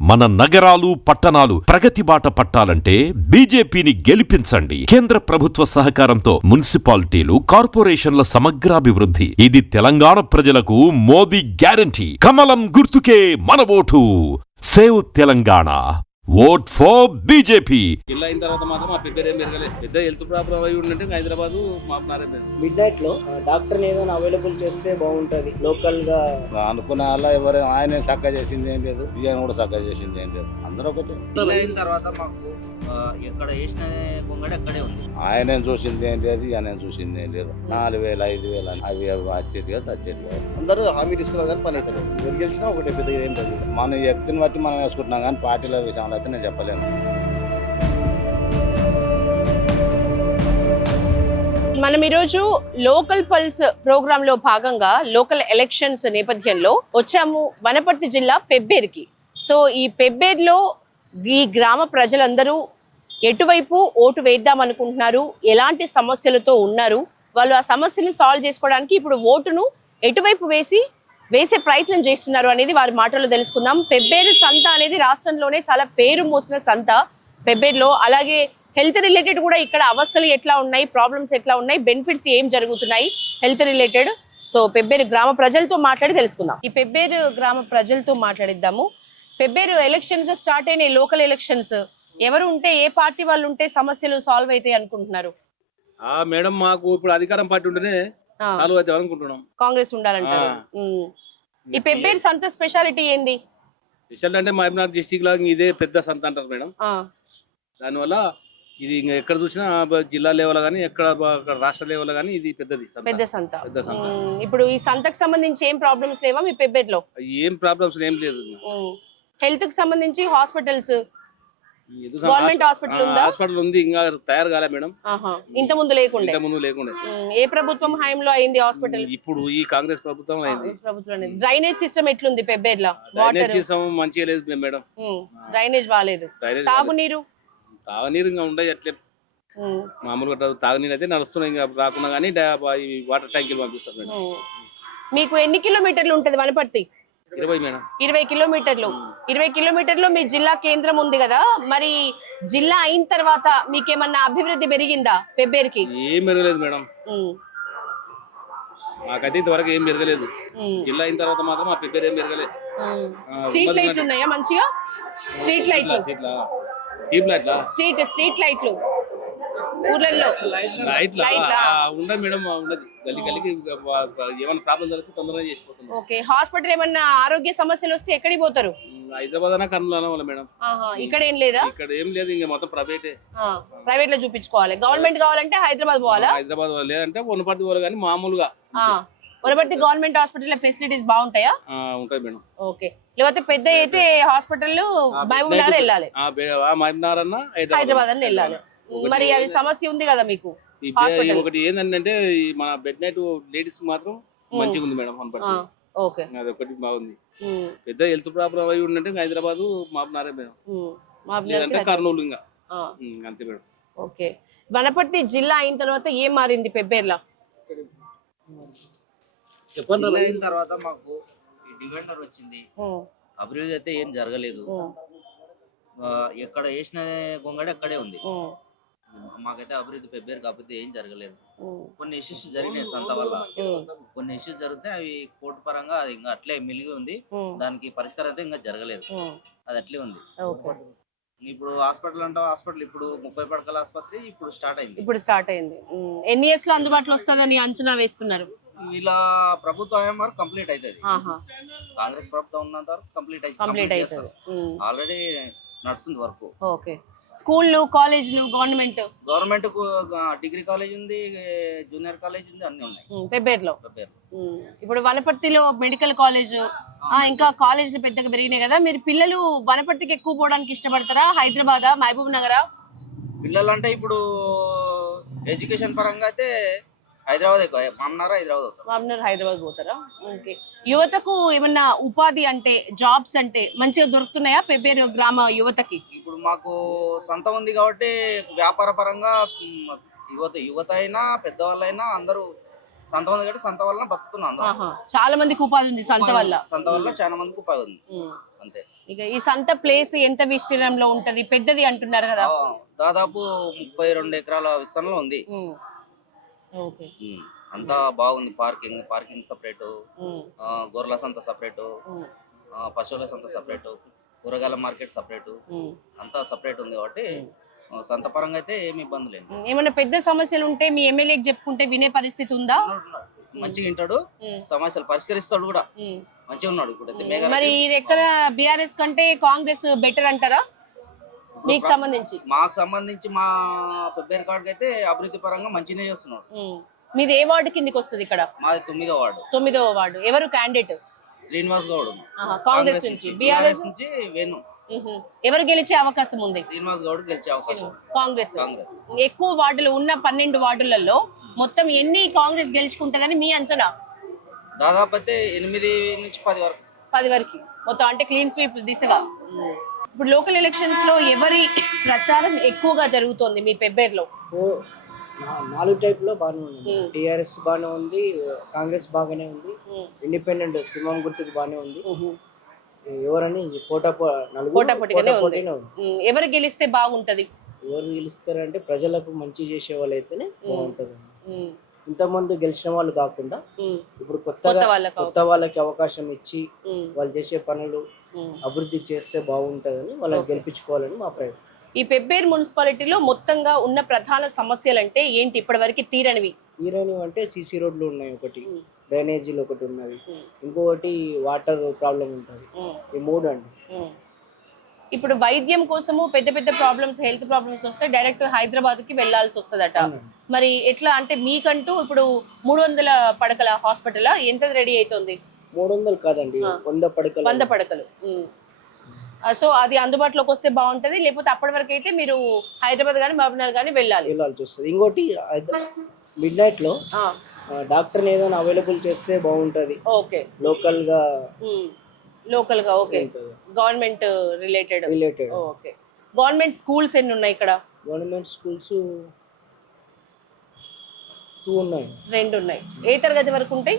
మన నగరాలు పట్టణాలు ప్రగతి బాట పట్టాలంటే బీజేపీని గెలిపించండి. కేంద్ర ప్రభుత్వ సహకారంతో మున్సిపాలిటీలు, కార్పొరేషన్ల సమగ్రాభివృద్ధి. ఇది తెలంగాణ ప్రజలకు మోదీ గ్యారంటీ. కమలం గుర్తుకే మన vote. Save Telangana. Vote for BJP. జిల్లా అయిన తర్వాత మాత్రం మా పెద్ద ఏం పెరగలేదు. పెద్ద హెల్త్ ప్రాబ్లం అయి ఉంటే హైదరాబాద్ మిడ్ నైట్ లో డాక్టర్ ఏదైనా అవైలబుల్ చేస్తే బాగుంటది. లోకల్ గా అనుకున్న వాళ్ళ ఎవరు ఆయన చక్కగా చేసింది ఏం లేదు, బియ్యం కూడా చక్కగా చేసింది ఏం లేదు. అందరూ ఒకటి అయిన తర్వాత మాకు ఎక్కడ వేసిన గొంగడి అక్కడే ఉంది. ఆయన చూసింది ఏం లేదు, ఆయన చూసింది ఏం లేదు. 4,000 5,000 అవి వచ్చేది కదా వచ్చేది కదా. అందరూ హామీలు ఇస్తున్నారు కానీ పని అవుతలేదు. ఎవరు గెలిచినా ఒకటే పెద్ద ఏం లేదు. మన వ్యక్తిని బట్టి మనం వేసుకుంటున్నాం కానీ పార్టీల విషయంలో అయితే నేను చెప్పలేను. మనం ఈరోజు లోకల్ పల్స్ ప్రోగ్రామ్ లో భాగంగా లోకల్ ఎలక్షన్స్ నేపథ్యంలో వచ్చాము వనపర్తి జిల్లా పెబ్బేరుకి. సో ఈ పెబ్బేరులో ఈ గ్రామ ప్రజలందరూ ఎటువైపు ఓటు వేద్దాం అనుకుంటున్నారు, ఎలాంటి సమస్యలతో ఉన్నారు, వాళ్ళు ఆ సమస్యని సాల్వ్ చేసుకోవడానికి ఇప్పుడు ఓటును ఎటువైపు వేసే ప్రయత్నం చేస్తున్నారు అనేది వారి మాటల్లో తెలుసుకుందాం. పెబ్బేరు సంత అనేది రాష్ట్రంలోనే చాలా పేరు మోసిన సంత పెబ్బేరులో. అలాగే హెల్త్ రిలేటెడ్ కూడా ఇక్కడ అవస్థలు ఎట్లా ఉన్నాయి, ప్రాబ్లమ్స్ ఎట్లా ఉన్నాయి, బెనిఫిట్స్ ఏం జరుగుతున్నాయి హెల్త్ రిలేటెడ్. సో పెబ్బేరు గ్రామ ప్రజలతో మాట్లాడి తెలుసుకుందాం. ఈ పెబ్బేరు గ్రామ ప్రజలతో మాట్లాడిద్దాము. పెబ్బేరు ఎలక్షన్స్ స్టార్ట్ అయినాయి, లోకల్ ఎలక్షన్స్. ఎవరు ఉంటే, ఏ పార్టీ వాళ్ళు ఉంటే సమస్యలు సాల్వ్ అవుతాయి అనుకుంటున్నారు? మేడం మాకు ఇప్పుడు అధికారం పార్టీ ఉంటేనే సాల్వ్ అవుతాయి అనుకుంటున్నాం. కాంగ్రెస్ ఉండాలంటారు. ఈ పెబ్బేరు సంత స్పెషాలిటీ ఏంది? స్పెషల్ అంటే మహబూబ్నగర్ డిస్టిక్ లో ఇదే పెద్ద సంత అంటారు మేడం. దానివల్ల ఇది ఇంకా ఎక్కడ చూసినా జిల్లా లెవెల్ గానీ, ఎక్కడ రాష్ట్ర లెవెల్ గానీ ఇది పెద్ద సంత. ఇప్పుడు ఈ సంతకు సంబంధించి ఏం ప్రాబ్లమ్స్ లేవా మీ పెబ్బేరులో? ఏం ప్రాబ్లమ్స్ ఏం లేదు. హెల్త్ కి సంబంధించి హాస్పిటల్స్, గవర్నమెంట్ హాస్పిటల్ ఉందా? హాస్పిటల్ ఉంది, ఇంకా తయారు కాలే మేడం. ఇంత ముందు లేకుండా ఏ ప్రభుత్వం హయాంలో అయింది హాస్పిటల్? ఇప్పుడు ఈ కాంగ్రెస్ ప్రభుత్వం అయింది. డ్రైనేజ్ సిస్టమ్ ఎట్లుంది పెబ్బేరులో? వాటర్ మంచిగా లేదు మేడం. డ్రైనేజ్ బాగాలేదు. తాగునీరు ఇంకా ఉండదు అట్లే. మామూలుగా తాగునీరు అయితే నడుస్తున్నాయి, ఇంకా రాకుండా కానీ వాటర్ ట్యాంకులు పంపిస్తారు మేడం. మీకు ఎన్ని కిలోమీటర్లు ఉంటది వనపర్తి? 20 మేడం. 20 కిలోమీటర్లు. 20 కిలోమీటర్లు మీ జిల్లా కేంద్రం ఉంది కదా, మరి జిల్లా అయిన తర్వాత మీకేమన్నా అభివృద్ధి పెరిగిందా పెబ్బేరుకి? ఏం పెరగలేదు మేడం. మాకైతే ఇంతవరకు ఏం పెరగలేదు. జిల్లా అయిన తర్వాత మాత్రం మా పెబ్బేరు ఏం పెరగలేదు. స్ట్రీట్ లైట్లు ఉన్నాయా మంచిగా? స్ట్రీట్ లైట్లు, స్ట్రీట్ లైట్లు ఊర్లలో ఉండదు మేడం. ఉండదు గల్లీ గల్లీకి ఏమైనా ప్రాబ్లం జరిగితే తొందరగా చేసిపోతుంది. ఓకే. హాస్పిటల్ ఏమన్నా ఆరోగ్య సమస్యలు వస్తే ఎక్కడికి పోతారు? హైదరాబాద్ అన్నా కర్నూలు వల్ల మేడం. ఇక్కడ ఏం లేదా? ఇక్కడ ఏం లేదు, ఇంకా మొత్తం ప్రైవేటే. ప్రైవేట్ లో చూపించుకోవాలి. గవర్నమెంట్ కావాలంటే హైదరాబాద్ పోవాలా? హైదరాబాద్ లేదంటే వనపర్తి పోవాలి, కానీ మామూలుగా వనపర్తి గవర్నమెంట్ హాస్పిటల్ ఫెసిలిటీస్ బాగుంటాయా? ఉంటాయి మేడం. ఓకే. లేకపోతే పెద్ద అయితే హాస్పిటల్ మహబూబ్ నగర్ వెళ్ళాలి, మహబూబ్ నగర్ అన్న హైదరాబాద్ అన్న వెళ్ళాలి. మరి అది సమస్య ఉంది కదా మీకు? ఒకటి ఏంటంటే మన బెడ్ నైట్ లేడీస్ మాత్రం మంచిగా ఉంది మేడం. ఓకే, అది ఒకటి బాగుంది. పెద్ద హెల్త్ ప్రాబ్లం అయి ఉంటే హైదరాబాద్ మాపునారే మేడం, లేదంటే కర్నూలు ఇంకా అంతే మేడం. ఓకే. వనపర్తి జిల్లా అయిన తర్వాత ఏం మారింది పెబ్బేర్లా? జిల్లా అయిన తర్వాత మాకు డివైడర్ వచ్చింది, అభివృద్ధి అయితే ఏం జరగలేదు. ఎక్కడ వేసిన గొంగడి అక్కడే ఉంది. మాకైతే అభివృద్ధి పెబ్బేరుకి అభివృద్ధి ఏం జరగలేదు. కొన్ని ఇష్యూస్ జరిగినాయి సంత వల్ల. కొన్ని ఇష్యూస్ జరిగితే అవి కోర్టు పరంగా అది ఇంకా అట్లే మిలిగి ఉంది. దానికి పరిష్కారం అయితే ఇంకా జరగలేదు, అది అట్లే ఉంది. ఇప్పుడు హాస్పిటల్ అంటే హాస్పిటల్ ఇప్పుడు 30 పడకల ఆసుపత్రి ఇప్పుడు స్టార్ట్ అయింది. ఎన్ని ఇయర్స్ లో అందుబాటులో వస్తుందని అంచనా వేస్తున్నారు? ఇలా ప్రభుత్వం అయ్యే వరకు కంప్లీట్ అవుతుంది. కాంగ్రెస్ ప్రభుత్వం ఉన్నంత వరకు కంప్లీట్ అవుతుంది. ఆల్రెడీ నడుస్తుంది వర్క్. ఓకే. స్కూళ్ళు, కాలేజీలు, గవర్నమెంట్ డిగ్రీ కాలేజ్ ఉంది, జూనియర్ కాలేజ్ ఉంది, అన్ని ఉన్నాయి పెబ్బేరులో. ఇప్పుడు వనపర్తిలో మెడికల్ కాలేజ్, ఇంకా కాలేజీలు పెద్దగా పెరిగినాయి కదా, మీరు పిల్లలు వనపర్తికి ఎక్కువ పోవడానికి ఇష్టపడతారా, హైదరాబాద్, మహబూబ్ నగరా? పిల్లలు అంటే ఇప్పుడు ఎడ్యుకేషన్ పరంగా అయితే హైదరాబాద్ ఎక్కువ, మామూలు హైదరాబాద్ పోతారా? ఓకే. యువతకు ఏమన్నా ఉపాధి అంటే, జాబ్స్ అంటే మంచిగా దొరుకుతున్నాయా పెబ్బేరు గ్రామ యువతకి? ఇప్పుడు మాకు సొంత ఉంది కాబట్టి వ్యాపార పరంగా యువత అయినా పెద్దవాళ్ళైనా అందరూ సంత ఉంది కాబట్టి సంత వల్ల బతుకుతున్నాం. చాలా మందికి ఉపాధి ఉంది సంత వల్ల. చాలా మందికి ఉపాధి ఉంది అంతే. ఇక ఈ సంత ప్లేస్ ఎంత విస్తీర్ణంలో ఉంటది? పెద్దది అంటున్నారు కదా. దాదాపు 32 ఎకరాల విస్తరణలో ఉంది. ఓకే. అంతా బాగుంది. పార్కింగ్ సపరేట్, గొర్రెల సంత సపరేట్, పశువుల సంత సపరేట్, కూరగాయల మార్కెట్ సపరేట్, అంతా సపరేట్ ఉంది కాబట్టి సంత పరంగా అయితే ఏమి ఇబ్బంది లేదు. ఏమైనా పెద్ద సమస్యలు ఉంటే మీ ఎమ్మెల్యేకి చెప్పుకుంటే వినే పరిస్థితి ఉందా? మంచిగా వింటాడు, సమస్యలు పరిష్కరిస్తాడు కూడా, మంచిగా ఉన్నాడు. ఇప్పుడు మరి ఎక్కడ బిఆర్ఎస్ కంటే కాంగ్రెస్ బెటర్ అంటారా మీకు సంబంధించి? మాకు సంబంధించి మా పెబ్బేరు కాడికి అయితే అభివృద్ధి పరంగా మంచిగానే చేస్తున్నాడు. మీది ఏ వార్డు కిందికి వస్తుంది? ఇక్కడ మాది 9వ వార్డు. 9వ వార్డు. ఎవరు క్యాండిడేట్? శ్రీనివాస్ గౌడ్ కాంగ్రెస్ నుంచి. బిఆర్ఎస్ నుంచి వేణు. ఎవరు గెలిచే అవకాశం ఉంది? శ్రీనివాస్ గౌడ్ గెలిచే అవకాశం. కాంగ్రెస్. ఎక్కువ వార్డులు ఉన్న 12 వార్డులలో మొత్తం ఎన్ని కాంగ్రెస్ గెలుచుకుంటుందని మీ అంచనా? దాదాపు అయితే 8 నుంచి 10 వరకు. 10 వరకు మొత్తం, అంటే క్లీన్ స్వీప్ దిశగా. ఇప్పుడు లోకల్ ఎలక్షన్స్ లో ఎవరి ప్రచారం ఎక్కువగా జరుగుతోంది మీ పెబ్బేరులో? 4 టైప్లో బాగానే ఉంది. టిఆర్ఎస్ బాగానే ఉంది, కాంగ్రెస్ బాగానే ఉంది, ఇండిపెండెంట్ సింహం గుర్తుకు బాగానే ఉంది. ఎవరని పోటాపోటీగానే ఉంది. ఎవరు గెలిస్తే బాగుంటది? ఎవరు గెలుస్తారంటే ప్రజలకు మంచి చేసే వాళ్ళు అయితేనే బాగుంటది. ఇంతకుముందు గెలిచిన వాళ్ళు కాకుండా ఇప్పుడు కొత్త వాళ్ళకి అవకాశం ఇచ్చి వాళ్ళు చేసే పనులు అభివృద్ధి చేస్తే బాగుంటదని వాళ్ళని గెలిపించుకోవాలని మా ప్రయత్నం. ఈ పెబ్బేరు మున్సిపాలిటీలో మొత్తంగా ఉన్న ప్రధాన సమస్యలు అంటే ఏంటి ఇప్పటి వరకు తీరనివి? అంటే సీసీ రోడ్లు ఉన్నాయి, ఒకటి డ్రైనేజీలు ఒకటి ఉన్నది, ఇంకొకటి వాటర్ ప్రాబ్లం ఉంటుంది. ఈ 3 అండి. ఇప్పుడు వైద్యం కోసము పెద్ద పెద్ద ప్రాబ్లమ్స్, హెల్త్ ప్రాబ్లమ్స్ వస్తే డైరెక్ట్ హైదరాబాద్ కి వెళ్లాల్సి వస్తుందట. మరి ఎట్లా అంటే మీకంటూ ఇప్పుడు 300 పడకల హాస్పిటల్ ఎంత రెడీ అవుతుంది? 300 కాదండి, 100 పడకలు. సో అది అందుబాటులోకి వస్తే బాగుంటది, లేకపోతే అప్పటి వరకు అయితే మీరు హైదరాబాద్ గానీ మహబూబ్నగర్ గానీ వెళ్ళాల్సి వస్తుంది. ఇంకోటి మిడ్ నైట్ లో డాక్టర్ ఏదైనా అవైలబుల్ చేస్తే బాగుంటది. ఓకే. లోకల్ గా. Okay. Government related. Okay. Government schools ఎన్ని ఉన్నాయి ఇక్కడ? గవర్నమెంట్ స్కూల్స్ 2 ఉన్నాయి. 2 ఉన్నాయి. ఏ తరగతి వరకు ఉంటాయి?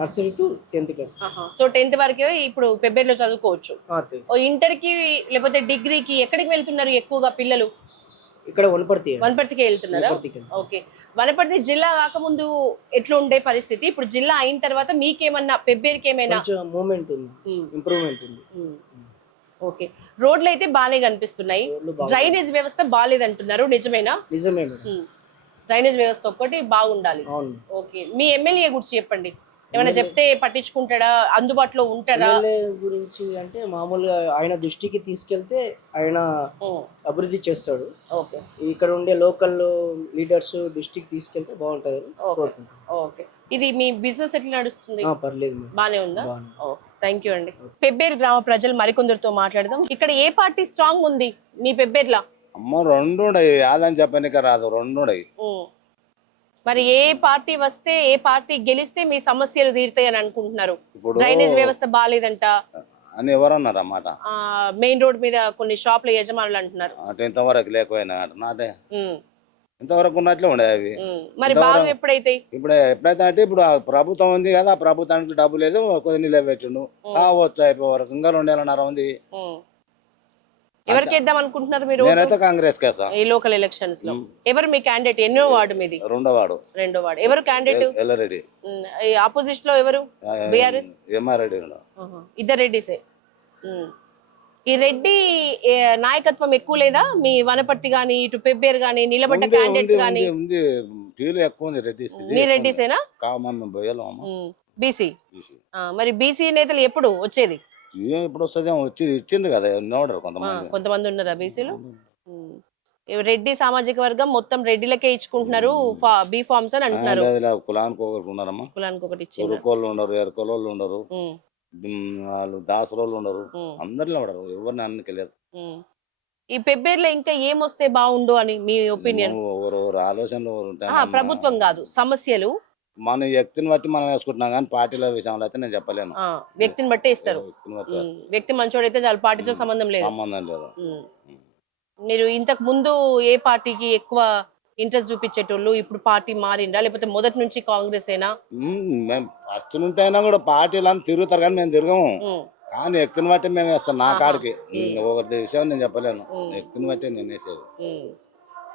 Nursery to 10th class. So 10th వరకే ఇప్పుడు పెబ్బేరులో చదువుకోవచ్చు. ఇంటర్ కి లేకపోతే డిగ్రీకి ఎక్కడికి వెళ్తున్నారు ఎక్కువగా పిల్లలు? ఇక్కడ వనపర్తికి వెళ్తున్నారా? ఓకే. వనపర్తి జిల్లా కాకముందు ఎట్లా ఉండే పరిస్థితి, ఇప్పుడు జిల్లా అయిన తర్వాత మీకేమన్నా పెబ్బేరుకి ఏమైనా మూవ్మెంట్ ఉంది, ఇంప్రూవ్మెంట్ ఉంది? ఓకే. రోడ్లు అయితే బాగానే కనిపిస్తున్నాయి, డ్రైనేజ్ వ్యవస్థ బాగాలేదంటున్నారు, నిజమేనా? నిజమే. డ్రైనేజ్ వ్యవస్థ ఒక్కటి బాగుండాలి. ఓకే. మీ ఎమ్మెల్యే గురించి చెప్పండి, ఏమైనా చెప్తే పట్టించుకుంటాడా, అందుబాటులో ఉంటారా? గురించి అంటే మామూలుగా ఆయన దృష్టికి తీసుకెళ్తే ఆయన అభివృద్ధి చేస్తాడు. ఓకే. ఇక్కడ ఉండే లోకల్ లీడర్స్ దృష్టికి తీసుకెళ్తే బాగుంటది. ఓకే. ఇది మీ బిజినెస్ ఎట్లా నడుస్తుంది? పర్లేదు, బానే ఉందా? థ్యాంక్ యూ అండి. పెబ్బేరు గ్రామ ప్రజలు మరికొందరితో మాట్లాడదాం. ఇక్కడ ఏ పార్టీ స్ట్రాంగ్ ఉంది మీ పెబ్బేర్లా? అమ్మ 2 యాదని చెప్పనిక రాదు, 2. మరి ఏ పార్టీ వస్తే, ఏ పార్టీ గెలిస్తే మీ సమస్యలు తీరుతాయని అనుకుంటున్నారు? డ్రైనేజ్ వ్యవస్థ బాగాలేదంట అని ఎవరన్నారు అన్నమాట. మెయిన్ రోడ్ మీద కొన్ని షాపుల యజమానులు అంటున్నారు. ఇంతవరకు లేకపోయినా నాటే ఇంతవరకు ఉన్నట్లే ఉండే అవి. మరి బాగా ఎప్పుడైతే అంటే ఇప్పుడు ప్రభుత్వం ఉంది కదా, ప్రభుత్వానికి డబ్బు లేదు, కొద్ది నిలబెట్టిండు కావచ్చు అయిపోయే వరకు. ఇంకా 2 ఏళ్ళన్నర ఉంది. ఎవరికి ఇద్దాం అనుకుంటున్నారు మీరు? నేనైతే కాంగ్రెస్ కేసా. ఈ లోకల్ ఎలక్షన్స్ లో ఎవరు మీ క్యాండిడేట్? ఎన్నో వార్డు మీది? 2వ వార్డు. ఎవరు క్యాండిడేట్? ఎల్లారెడ్డి. ఆపోజిట్ లో ఎవరు? బిఆర్ఎస్. ఎంఆర్రెడ్డి. 2 రెడ్డిసే. ఈ రెడ్డి నాయకత్వం ఎక్కువ లేదా మీ వనపర్తి గానీ, ఇటు పెబ్బేరు గానీ, నిలబడ్డ క్యాండిడేట్స్ గానీ? ఎక్కువ ఉంది. రెడ్డిస్. మీ రెడ్డిసేనా? బీసీ. మరి బీసీ నేతలు ఎప్పుడు వచ్చేది? ఇప్పుడు వచ్చి ఇచ్చిండు కదా, కొంతమంది ఉన్నారా బీసీలో? రెడ్డి సామాజిక వర్గం మొత్తం రెడ్డిలకే ఇచ్చుకుంటున్నారు బీ ఫార్మ్స్ అని అంటున్నారు. కులానికి ఒకటి ఉన్నారమ్మా, కులానికి ఒకటి ఇచ్చి ఉరుకోళ్ళు ఉండరు, ఎరుకోళ్ళు ఉండరు, వాళ్ళు దాసరోళ్ళు ఉండరు, అందరిలో ఉండరు, ఎవరిని అన్నికెళ్ళదు. ఈ పెబ్బేర్లో ఇంకా ఏమొస్తే బాగుండు అని మీ ఒపీనియన్? ఆలోచనలు ఉంటాయి. ప్రభుత్వం కాదు, సమస్యలు మన వ్యక్తిని బట్టి మనం వేసుకుంటున్నాం, కానీ పార్టీల విషయంలో అయితే నేను చెప్పలేను. వ్యక్తిని బట్టి ఇస్తారు. వ్యక్తి మంచోడైతే చాలు, పార్టీతో సంబంధం లేదు. మీరు ఇంతకు ముందు ఏ పార్టీకి ఎక్కువ ఇంట్రెస్ట్ చూపించేటోళ్ళు? ఇప్పుడు పార్టీ మారిందా, లేకపోతే మొదటి నుంచి కాంగ్రెస్ అయినా? మేము ఫస్ట్ నుండి అయినా కూడా పార్టీలు అని తిరుగుతారు, కానీ మేము తిరగము. కానీ ఎక్కిన బట్టి మేము వేస్తాం నా కాడికి ఒకటి విషయం నేను చెప్పలేను, ఎక్కిన బట్టి నేను వేసేది.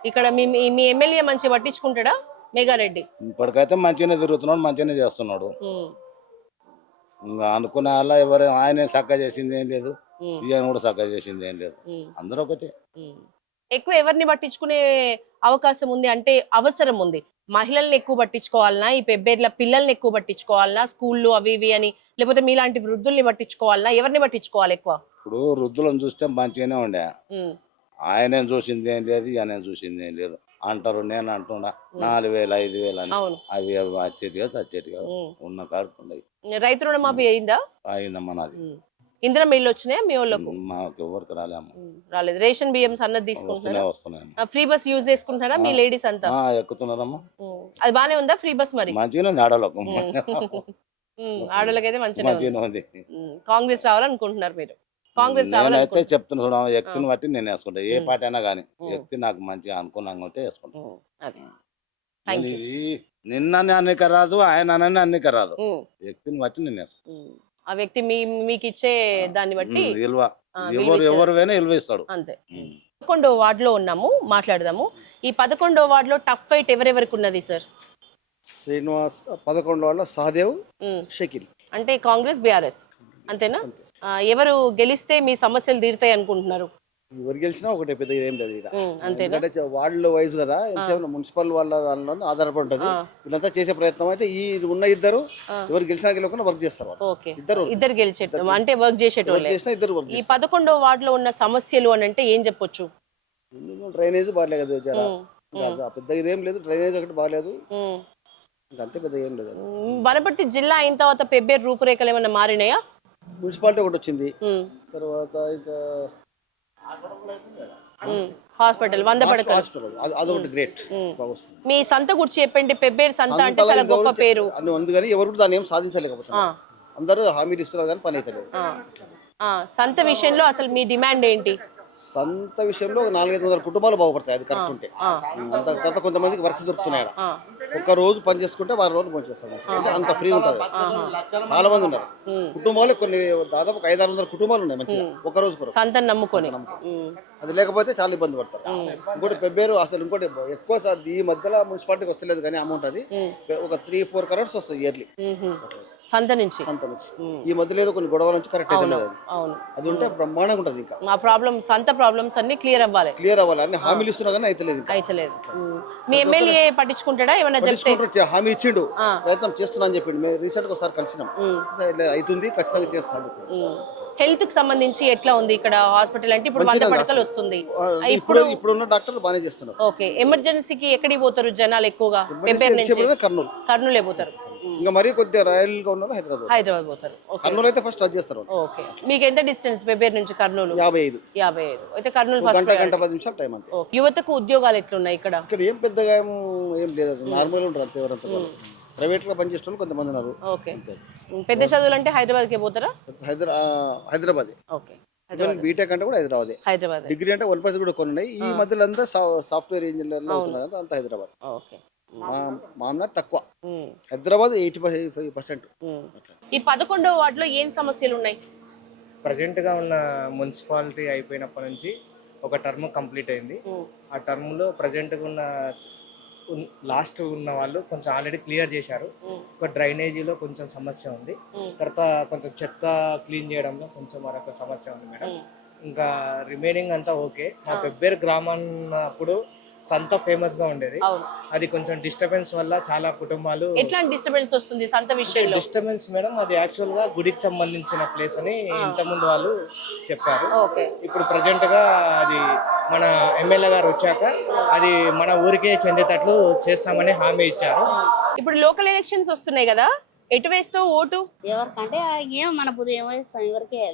ఇక్కడ మీ ఎమ్మెల్యే మంచిగా పట్టించుకుంటాడా మేఘారెడ్డి? ఇప్పటికైతే మంచిగానే తిరుగుతున్నాడు, మంచిగానే చేస్తున్నాడు. ఇంకా అనుకునే వాళ్ళ ఎవరు ఆయనే చక్కగా చేసింది ఏం లేదు, ఈయన కూడా చక్కగా చేసింది ఏం లేదు, అందరూ ఒకటి. ఎక్కువ ఎవరిని పట్టించుకునే అవకాశం ఉంది అంటే అవసరం ఉంది? మహిళల్ని ఎక్కువ పట్టించుకోవాలనా, ఈ పెబ్బేర్ల పిల్లల్ని ఎక్కువ పట్టించుకోవాలనా, స్కూళ్ళు అవి ఇవి అని, లేకపోతే మీలాంటి వృద్ధుల్ని పట్టించుకోవాలనా, ఎవరిని పట్టించుకోవాలి ఎక్కువ? ఇప్పుడు వృద్ధులను చూస్తే మంచిగానే ఉండే, ఆయనేం చూసింది ఏం లేదు, ఈయన చూసింది ఏం లేదు అంటారు. నేను అంటున్నా 4,000 5,000 అని, అవి వచ్చేటిగా చచ్చేటిగా ఉన్న కాడుకుండయి. రైతు రుణమాఫీ అయిందా? అయిందమ్మా నాది. ఇందిరమ్మ ఇల్లు వచ్చినాయా మీ వాళ్ళకు? మాకు ఎవరికి రాలేమ్మా. రాలేదు. రేషన్ బియ్యం సన్నది తీసుకుంటున్నారా? వస్తున్నాయమ్మా. ఫ్రీ బస్ యూజ్ చేసుకుంటున్నారా మీ లేడీస్ అంతా? ఎక్కుతున్నారమ్మా. అది బానే ఉందా ఫ్రీ బస్? మరి మంచిగానే ఉంది ఆడవాళ్ళకు, ఆడవాళ్ళకైతే మంచిగానే ఉంది. కాంగ్రెస్ రావాలనుకుంటున్నారు మీరు? కాంగ్రెస్ నేనైతే చెప్తున్నా, ఎక్కిన బట్టి నేను వేసుకుంటా, ఏ పార్టీ అయినా కానీ ఎక్కి నాకు మంచిగా అనుకున్నాగా ఉంటే వేసుకుంటా. నిన్న అన్నిక రాదు, ఆయన అన్నిక రాదు, ఎక్కిన బట్టి నేను వేసుకుంటా. ఆ వ్యక్తి మీకు ఇచ్చే దాన్ని బట్టి విలువ, ఎవరైనా విలువ ఇస్తాడు అంతే. 11వ వార్డులో ఉన్నాము, మాట్లాడదాము. ఈ 11వ వార్డులో టఫ్ ఫైట్ ఎవరెవరికి ఉన్నది సార్? శ్రీనివాస్ 11 వాళ్ళ సహదేవ్, షకీల్. అంటే కాంగ్రెస్ బీఆర్ఎస్ అంతేనా? ఎవరు గెలిస్తే మీ సమస్యలు తీరుతాయి అనుకుంటున్నారు? ఎవరు గెలిచినా ఒకటే, పెద్ద ఏం లేదు ఇక్కడ. అంతేనా? ఎందుకంటే వార్డులో వైజ్ కదా, మున్సిపల్ వాళ్ళ దానిలో ఆధారపడి ఉంటుంది. వీళ్ళంతా చేసే ప్రయత్నం అయితే ఈ ఉన్న ఇద్దరు ఎవరు గెలిచినా గెలవకుండా వర్క్ చేస్తారు. ఇద్దరు గెలిచేటం అంటే వర్క్ చేసేటోళ్ళే. ఈ 11వ వార్డులో ఉన్న సమస్యలు అని అంటే ఏం చెప్పొచ్చు? డ్రైనేజ్ బాగాలేదు కదా, పెద్ద ఇదేం లేదు, డ్రైనేజ్ ఒకటి బాగాలేదు, అంతే, పెద్ద ఏం లేదు. వనపర్తి జిల్లా అయిన తర్వాత పెబ్బేరు రూపురేఖలు ఏమైనా మారినాయా? మున్సిపాలిటీ ఒకటి వచ్చింది, తర్వాత ఇంకా హాస్పిటల్ 100 పడకలు, అదొకటి గ్రేట్. మీ సంత గురించి చెప్పండి. పెబ్బేరు సంత అంటే చాలా గొప్ప పేరు అని ఉంది, కానీ ఎవరు కూడా దాన్ని ఏం సాధించలేకపోతున్నారు. అందరూ హామీలు ఇస్తున్నారు కానీ పని అయితే లేదు. సంత విషయంలో అసలు మీ డిమాండ్ ఏంటి? సంత విషయంలో 400-500 కుటుంబాలు బాగుపడతాయి, అది కరెక్ట్ ఉంటే. తర్వాత కొంతమందికి వర్క్స్ దొరుకుతున్నాయి, ఒక్క రోజు పని చేసుకుంటే వారం రోజులు పని చేస్తారు, అంత ఫ్రీ ఉంటుంది. చాలా మంది ఉన్నారు కుటుంబాలు, కొన్ని దాదాపు 500-600 కుటుంబాలు ఉన్నాయి మంచిగా ఒక రోజు సంతను నమ్ముకొని. అది లేకపోతే చాలా ఇబ్బంది పడతారు. ఇంకోటి పెబ్బేరు అసలు ఇంకోటి ఎక్కువ ఈ మధ్యలో మున్సిపాలిటీకి వస్తలేదు కానీ అమౌంట్ అది ఒక 3-4 crores వస్తుంది ఇయర్లీ సంత నుంచి. ఈ మధ్యలో ఏదో కొన్ని గొడవల నుంచి కరెక్ట్ అయితే లేదు, అది ఉంటే బ్రహ్మాండంగా ఉంటుంది. ఇంకా మా ప్రాబ్లమ్స్, సంత ప్రాబ్లమ్స్ అన్ని క్లియర్ అవ్వాలి, అన్ని హామీలు ఇస్తున్నా కానీ అయితే. మీ ఎమ్మెల్యే పట్టించుకుంటాడా? ఏమైనా చెప్తే హామీ ఇచ్చిండు, ప్రయత్నం చేస్తున్నా అని చెప్పిండు. మేము రీసెంట్ గా ఒకసారి కలిసినాం, అవుతుంది ఖచ్చితంగా చేస్తా అని చెప్పిండు. హెల్త్ కి సంబంధించి ఎట్లా ఉంది ఇక్కడ హాస్పిటల్? అంటే ఇప్పుడు 100 పడకలు వస్తుంది, ఇప్పుడు ఉన్న డాక్టర్లు బాగానే చేస్తున్నారు. ఓకే. ఎమర్జెన్సీకి ఎక్కడికి పోతారు జనాలు ఎక్కువగా? పెబ్బేరు నుంచి కర్నూలు పోతారు. ఇంకా మరీ కొద్దిగా రాయల్ గా ఉన్న హైదరాబాద్ పోతారు. కర్నూలు అయితే ఫస్ట్ అది చేస్తారు. ఓకే. మీకు ఎంత డిస్టెన్స్ పెబ్బేరు నుంచి కర్నూలు? 55 అయితే కర్నూలు ఫస్ట్ గంట 10 నిమిషాలు టైం అంతే. యువతకు ఉద్యోగాలు ఎట్లున్నాయి ఇక్కడ? ఇక్కడ ఏం పెద్దగా ఏం లేదు, నార్మల్ ఉంటారు అంతే. ఎవరంతా ప్రైవేట్ గా పనిచేసే వాళ్ళు కొంతమంది ఉన్నారు. ఓకే. పెద్ద చదువులు అంటే హైదరాబాద్ కే పోతారా? హైదరాబాద్. ఓకే. బీటెక్ అంటే కూడా హైదరాబాద్. డిగ్రీ అంటే 1% కూడా కొన్ని ఉన్నాయి. ఈ మధ్యలో అంతా సాఫ్ట్వేర్ ఇంజనీర్లు అవుతున్నారు కదా, అంతా హైదరాబాద్. మామూలు తక్కువ, హైదరాబాద్ 85%. ఈ 11వ వార్డులో ఏం సమస్యలు ఉన్నాయి? ప్రజెంట్ గా ఉన్న మున్సిపాలిటీ అయిపోయినప్పటి నుంచి ఒక టర్మ్ కంప్లీట్ అయింది. ఆ టర్మ్ లో ప్రజెంట్ గా ఉన్న లాస్ట్ ఉన్న వాళ్ళు కొంచెం ఆల్రెడీ క్లియర్ చేశారు. ఒక డ్రైనేజీలో కొంచెం సమస్య ఉంది, తర్వాత కొంచెం చెత్త క్లీన్ చేయడంలో కొంచెం మరొక సమస్య ఉంది మేడం. ఇంకా రిమైనింగ్ అంతా ఓకే. మా పెబ్బేరు గ్రామం అప్పుడు సంత ఫేమస్ గా ఉండేది, అది కొంచెం డిస్టర్బెన్స్ వల్ల చాలా కుటుంబాలు. ఎట్లాంటి డిస్టర్బెన్స్ వస్తుంది సంత విషయంలో? డిస్టర్బెన్స్ మేడం, అది యాక్చువల్ గా గుడికి సంబంధించిన ప్లేస్ అని ఇంతకుముందు వాళ్ళు చెప్పారు. ఇప్పుడు ప్రజెంట్ గా అది మన ఎమ్మెల్యే గారు వచ్చాక అది మన ఊరికే చెందేటట్లు చేస్తామని హామీ ఇచ్చారు. ఇప్పుడు లోకల్ ఎలక్షన్స్ వస్తున్నాయి కదా, ఎటు వేస్తావు ఓటు? ఎవరికంటే ఏం మన బుద్ధి ఏమో ఇస్తాం, ఎవరికే.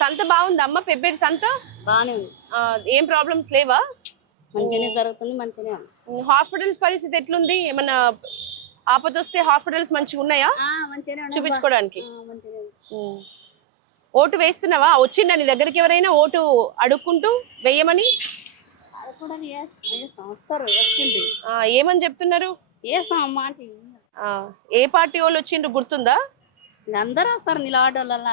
సంత బాగుందా అమ్మ? పెబ్బేరు సంత బాగానే ఉంది. ఏం ప్రాబ్లమ్స్ లేవా? మంచిగానే జరుగుతుంది, మంచిగానే. హాస్పిటల్స్ పరిస్థితి ఎట్లుంది? ఏమన్నా ఆపద వస్తే హాస్పిటల్స్ మంచిగా ఉన్నాయా చూపించుకోవడానికి? ఓటు వేస్తున్నావా? వచ్చిందా నీ దగ్గరికి ఎవరైనా ఓటు అడుక్కుంటూ వెయ్యమని? ఏమని చెప్తున్నారు? ఏ పార్టీ వాళ్ళు వచ్చిండ్రు గుర్తుందా? అందరూ వస్తారు నిలబడ్డ వాళ్ళ.